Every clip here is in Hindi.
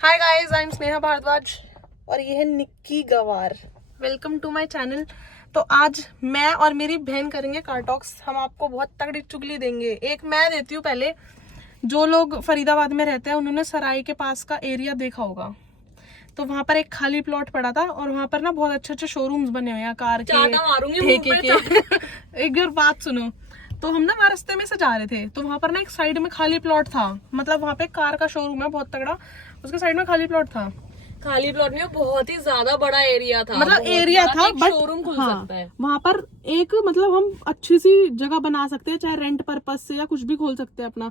Hi guys, I am Sneha Bhardwaj और ये है Nikki Gawar. Welcome to my channel. तो आज मैं और मेरी बहन करेंगे कार टॉक्स। हम आपको बहुत तगड़ी चुगली देंगे। एक मैं देती हूँ पहले। जो लोग फरीदाबाद में रहते हैं उन्होंने सराय के पास का एरिया देखा होगा। तो वहां पर एक खाली प्लॉट पड़ा था और वहां पर ना बहुत अच्छे अच्छे शोरूम्स बने हुए हैं कार के, ठेके के। एक बार बात सुनो। तो हम ना वहाँ रास्ते में से जा रहे थे, तो वहां पर ना एक साइड में खाली प्लॉट था। मतलब वहां पे कार का शोरूम है बहुत तगड़ा, उसके साइड में खाली प्लॉट था। खाली प्लॉट में बहुत ही ज्यादा बड़ा एरिया था, मतलब एरिया था बट शोरूम खुल सकता है वहां पर। एक मतलब हम अच्छी सी जगह बना सकते हैं, चाहे रेंट पर्पस से या कुछ भी खोल सकते हैं अपना।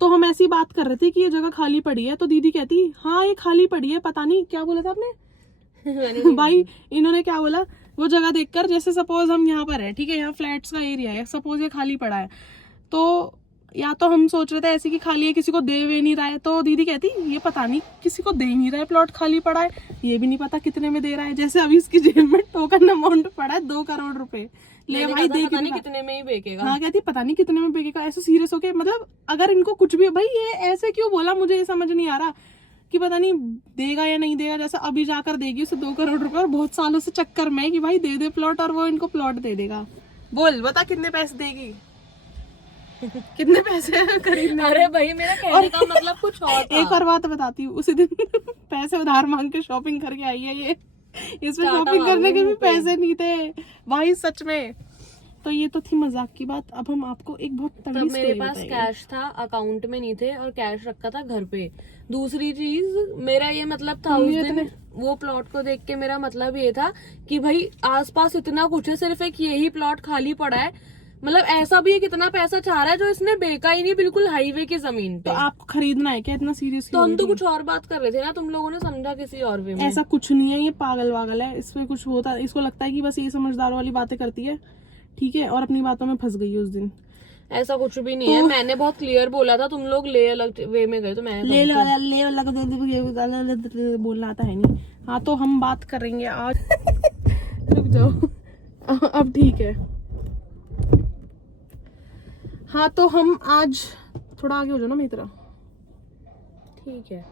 तो हम ऐसी बात कर रहे थे कि ये जगह खाली पड़ी है, तो दीदी कहती हाँ ये खाली पड़ी है, पता नहीं क्या बोला था आपने। भाई इन्होंने क्या बोला, वो जगह देखकर, जैसे सपोज हम यहाँ पर है, ठीक है, यहाँ फ्लैट्स का एरिया है, सपोज ये खाली पड़ा है, तो या तो हम सोच रहे थे ऐसे कि खाली है, किसी को दे वे नहीं रहा है। तो दीदी कहती ये पता नहीं किसी को दे नहीं रहा है, प्लॉट खाली पड़ा है, ये भी नहीं पता कितने में दे रहा है। जैसे अभी इसकी जेब में टोकन अमाउंट पड़ा है 2 करोड़ रुपए। ले भाई दे, पता नहीं कितने में ही बेचेगा। हाँ कहती पता नहीं कितने में बेचेगा। ऐसे सीरियस होके, मतलब अगर इनको कुछ भी, भाई ये ऐसे क्यों बोला, मुझे ये समझ नहीं आ रहा कि पता नहीं देगा या नहीं देगा। जैसे अभी जाकर देगी उसे 2 करोड़ रुपए और बहुत सालों से चक्कर में कि भाई दे दे प्लॉट, और वो इनको प्लॉट दे देगा। बोल बता कितने पैसे देगी। कितने पैसे खरीदने। अरे भाई मेरा कहने का मतलब कुछ और था। एक और बात बताती हूँ, उसी दिन पैसे उधार मांग के शॉपिंग करके आई है ये। इसमें शॉपिंग करने के भी पैसे नहीं थे भाई, सच में। तो ये तो थी मजाक की बात। अब हम आपको एक बहुत तगड़ी तब मेरे स्टोरी पास बताएंगे। कैश था, अकाउंट में नहीं थे, और कैश रखा था घर पे। दूसरी चीज मेरा ये मतलब था उस दिन वो प्लॉट को देख के, मेरा मतलब ये था कि भाई आसपास इतना कुछ है, सिर्फ एक यही प्लॉट खाली पड़ा है। मतलब ऐसा भी है कितना पैसा चाह रहा है जो इसने बेचा ही नहीं, बिल्कुल हाईवे की जमीन पे। तो आपको खरीदना है क्या इतना सीरियस? तो हम तो कुछ और बात कर रहे थे ना, तुम लोगों ने समझा किसी और वे में। ऐसा कुछ नहीं है, ये पागल वागल है, इसमें कुछ होता, इसको लगता है कि बस ये समझदार वाली बातें करती है, ठीक है, और अपनी बातों में फंस गई उस दिन। ऐसा कुछ भी नहीं है, मैंने बहुत क्लियर बोला था, तुम लोग ले अलग वे में गए, तो मैं ले बोलना आता है नहीं। हाँ तो हम बात करेंगे आज। रुक जाओ, अब ठीक है। हाँ तो हम आज थोड़ा आगे हो जाओ ना मेरी तरह। ठीक है,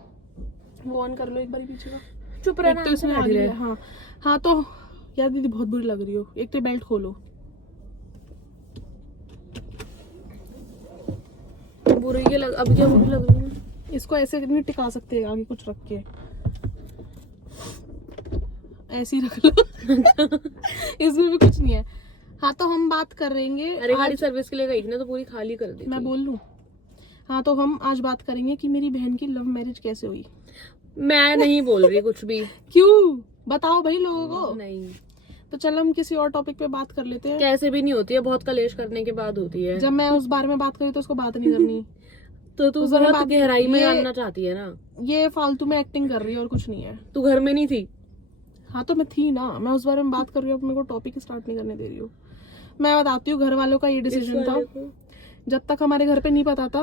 वो ऑन कर लो एक बार पीछे का। चुप रहना। तो इसमें आगे है। हाँ हाँ तो यार दीदी बहुत बुरी लग रही हो, एक तो बेल्ट खोलो। बुरी ये लग, अब क्या बुरी लग रही है? इसको ऐसे नहीं टिका सकते, आगे कुछ रख के ऐसे ही रख लो। इसमें भी कुछ नहीं है। हाँ तो हम बात करेंगे। अरे गाड़ी सर्विस के लिए गई थी ना, तो पूरी खाली कर दी। मैं बोल लूं? हाँ तो हम आज बात करेंगे कि मेरी बहन की लव मैरिज कैसे हुई। मैं नहीं बोल रही कुछ भी। क्यों बताओ भाई लोगों को। नहीं तो चलो हम किसी और टॉपिक पे बात कर लेते हैं। कैसे भी नहीं होती है, बहुत कलेश करने के बाद होती है। जब मैं उस बारे में बात करी तो उसको बात नहीं करनी। तो तू बहुत गहराई में जानना चाहती है ना। ये फालतू में एक्टिंग कर रही है और कुछ नहीं है। तू घर में नहीं थी? हाँ तो मैं थी ना, मैं उस बारे में बात कर रही हूँ, मेरे को टॉपिक स्टार्ट नहीं करने दे रही हूँ। मैं बताती हूँ, घर वालों का ये डिसीजन था। जब तक हमारे घर पे नहीं पता था,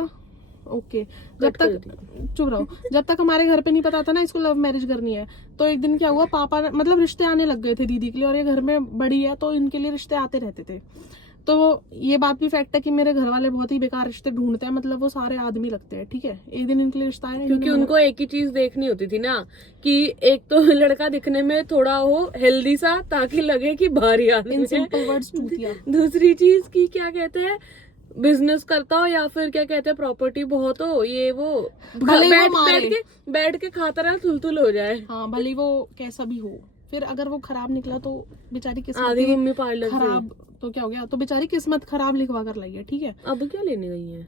ओके, जब तक चुप रहो, जब तक हमारे घर पे नहीं पता था ना इसको लव मैरिज करनी है, तो एक दिन क्या हुआ, पापा मतलब रिश्ते आने लग गए थे दीदी के लिए, और ये घर में बड़ी है तो इनके लिए रिश्ते आते रहते थे। तो ये बात भी फैक्ट है कि मेरे घर वाले बहुत ही बेकार रिश्ते ढूंढते हैं, मतलब वो सारे आदमी लगते हैं, ठीक है। एक दिन इनके लिए रिश्ता आया, क्योंकि उनको एक ही चीज देखनी होती थी ना, कि एक तो लड़का दिखने में थोड़ा हो हेल्दी सा, ताकि लगे कि भारी आदमी है। सिंपल वर्ड्स चूतिया। दूसरी चीज की क्या कहते हैं, बिजनेस करता हो, या फिर क्या कहते हैं प्रॉपर्टी बहुत हो, ये वो बैठ के खाता रहा, थुलथुल हो जाए। हाँ भले वो कैसा भी हो, फिर अगर वो खराब निकला तो बेचारी किस्मत आधी मम्मी पार्लर खराब, तो क्या हो गया, तो बेचारी किस्मत खराब लिखवा कर लाई है, ठीक है। अब क्या लेने गई है,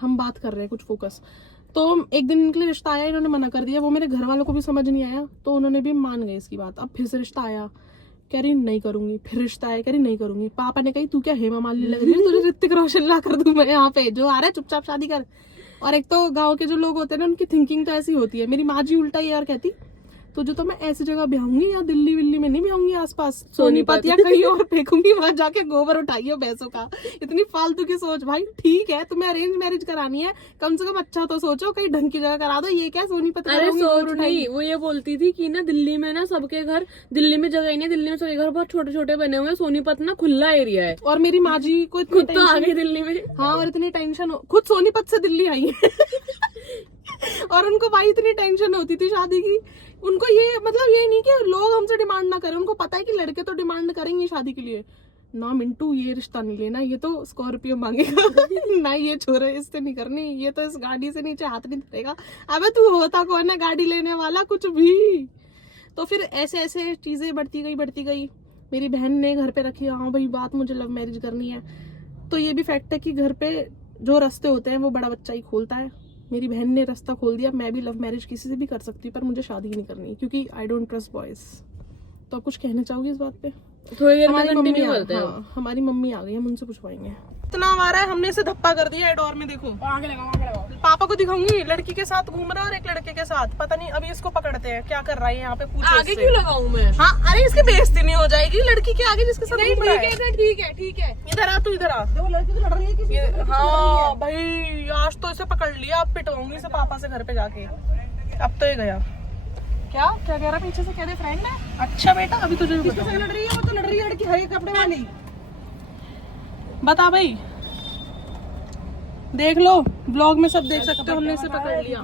हम बात कर रहे हैं कुछ फोकस। तो एक दिन इनके लिए रिश्ता आया, इन्होंने मना कर दिया, वो मेरे घर वालों को भी समझ नहीं आया, तो उन्होंने भी मान गए इसकी बात। अब फिर से रिश्ता आया, कह रही नहीं करूंगी, फिर रिश्ता आया, कह रही नहीं करूंगी। पापा ने कही तू क्या हेमा मालिनी लग रही है, तुझे ऋतिक रोशन ला कर दूं मैं यहाँ पे, जो आ रहा है चुपचाप शादी कर। और एक तो गाँव के जो लोग होते हैं ना, उनकी थिंकिंग तो ऐसी होती है। मेरी माँ जी उल्टा ही यार कहती, तुझे तो मैं ऐसी जगह ब्याहूंगी, या दिल्ली विल्ली में नहीं ब्याहूंगी, आसपास सोनीपत या कहीं और फेंकूंगी, वहां जाके गोबर उठाइयो भैंसों का। इतनी फालतू की सोच भाई। ठीक है तुम्हें अरेंज मैरिज करानी है, कम से कम अच्छा तो सोचो, कहीं ढंग की जगह करा दो। ये क्या सोनीपत? अरे सोच नहीं, वो ये बोलती थी कि ना दिल्ली में ना सबके घर, दिल्ली में जगह ही नहीं, दिल्ली में सबके घर बहुत छोटे छोटे बने हुए हैं, सोनीपत ना खुला एरिया है। और मेरी माँ जी को खुद तो आ गई दिल्ली में। हाँ, और इतनी टेंशन, खुद सोनीपत से दिल्ली आई है। और उनको भाई इतनी टेंशन होती थी शादी की, उनको ये मतलब ये नहीं कि लोग हमसे डिमांड ना करें, उनको पता है कि लड़के तो डिमांड करेंगे शादी के लिए। ना मिंटू ये रिश्ता नहीं लेना, ये तो स्कॉर्पियो मांगेगा ना ये छोरे इससे नहीं करनी, ये तो इस गाड़ी से नीचे हाथ नहीं धरेगा। अबे तू होता कौन है गाड़ी लेने वाला, कुछ भी। तो फिर ऐसे ऐसे चीजें बढ़ती गई। मेरी बहन ने घर पे रखी, हाँ भाई बात मुझे लव मैरिज करनी है। तो ये भी फैक्ट है कि घर पे जो रास्ते होते हैं वो बड़ा बच्चा ही खोलता है। मेरी बहन ने रास्ता खोल दिया, मैं भी लव मैरिज किसी से भी कर सकती हूँ, पर मुझे शादी नहीं करनी क्योंकि आई डोंट ट्रस्ट बॉयज। तो आप कुछ कहना चाहोगे इस बात पे? थोड़ी देर में हमारी मम्मी कंटिन्यू करते हैं। हाँ, हमारी मम्मी आ गई, हम उनसे पूछवाएंगे। इतना हमारा है, हमने इसे धप्पा कर दिया है डोर में, देखो आगे लगाओ। पापा को दिखाऊंगी, लड़की के साथ घूम रहा है और एक लड़के के साथ, पता नहीं अभी इसको पकड़ते हैं क्या कर रहा है यहाँ पे, पूछो आगे क्यों लगाऊं मैं? हाँ अरे इसकी बेइज्जती नहीं हो जाएगी लड़की के आगे जिसके साथ घूम रहा है। ठीक है। इधर आ, तू इधर आ। लड़की तो लड़ रही है किसी से। हाँ भाई आज तो इसे पकड़ लिया, अब पिटवाऊंगी इसे पापा से घर पे जाके। अब तो ये गया। क्या कह रहा पीछे से, कह दे फ्रेंड है। अच्छा बेटा अभी तुझे भी किसके साथ लड़ रही है? वो तो लड़ रही है लड़की हरे कपड़े वाली। बता भाई, देख लो ब्लॉग में सब देख सकते हो, हमने इसे पकड़ लिया।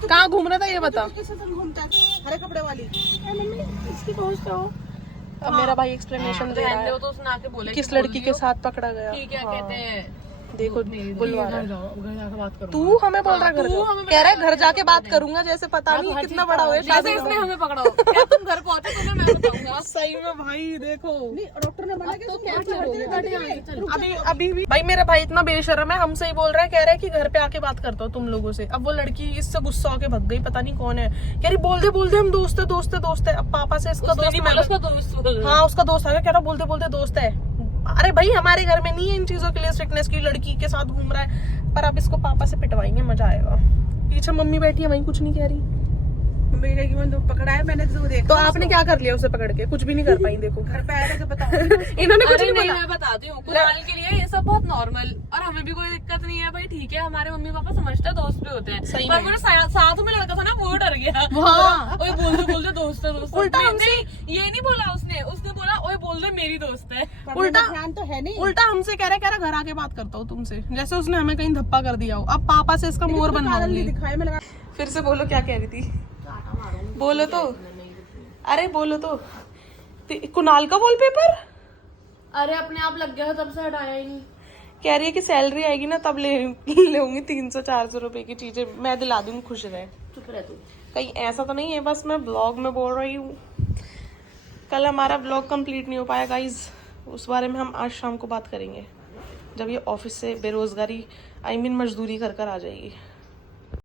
कहाँ घूम रहा था ये बता। किसके साथ घूमता है? हरे कपड़े वाली। मम्मी इसकी पहुंच तो। अब मेरा भाई एक्सप्लेनेशन दे रहा है तो उसने आके बोला किस लड़की के साथ पकड़ा गया। ठीक है, कहते हैं देखो बुलवा रहा है। घर जाकर बात करो। तू हमें बोल रहा है घर जाओ। कह रहा है घर जाके बात करूंगा, जैसे पता नहीं कितना बड़ा हुआ जैसे इसने हमें पकड़ा हो। क्या तुम घर पहुंचे तो मैं बताऊंगा। सही में भाई देखो डॉक्टर ने मना किया। अभी भी भाई मेरा भाई इतना बेशर्म है, हमसे ही बोल रहा है, कह रहा है कि घर पे आके बात करता हूँ तुम लोगों से। अब वो लड़की इससे गुस्सा होके भग गई, पता नहीं कौन है, कह रही बोलते हम दोस्त है। अब पापा से इसका दोस्त, हाँ उसका दोस्त आ गया, कह रहा बोलते दोस्त है। अरे भाई हमारे घर में नहीं है इन चीजों के लिए स्ट्रिक्टनेस की, लड़की के साथ घूम रहा है। पर अब इसको पापा से पिटवाएंगे, मजा आएगा। पीछे मम्मी बैठी है, वहीं कुछ नहीं कह रही। मम्मी कहेगी मैंने तो पकड़ा है, मैंने तो देखा। तो आपने क्या कर लिया उसे पकड़ के? कुछ भी नहीं कर पाई। देखो घर पे आएगा तो बताऊंगी। इन्होंने कुछ अरे नहीं नहीं, बोला। मैं बताती हूँ, कुणाल के लिए ये सब बहुत नॉर्मल, और हमें भी कोई दिक्कत नहीं है भाई। ठीक है, हमारे मम्मी पापा समझते हैं, दोस्त भी होते हैं। सही पर में। मेरे साथ में लड़का था ना, वो डर गया। हाँ। ओए बोलते दोस्त है। उल्टा नहीं, हमसे- नहीं, ये नहीं बोला उसने बोला ओए बोल दे मेरी दोस्त है। उल्टा ध्यान तो है नहीं। उल्टा हमसे कह रहा घर आके बात करता हूँ तुमसे, जैसे उसने हमें कहीं धप्पा कर दिया हो। अब पापा से इसका मोर बनवाऊंगी। दिखाया मैं लगा। फिर से बोलो क्या कह रही थी, बोलो तो। अरे बोलो तो। कुणाल का वॉलपेपर अरे अपने आप लग गया, तब से हटाया ही नहीं। कह रही है कि सैलरी आएगी ना तब लेंगी 300-400 रुपए की चीजें, मैं दिला दूंगी, खुश रहे। चुप रह तू। कहीं ऐसा तो नहीं है बस मैं ब्लॉग में बोल रही हूँ। कल हमारा ब्लॉग कंप्लीट नहीं हो पाया गाइज, उस बारे में हम आज शाम को बात करेंगे, जब ये ऑफिस से बेरोजगारी मजदूरी कर आ जाएगी।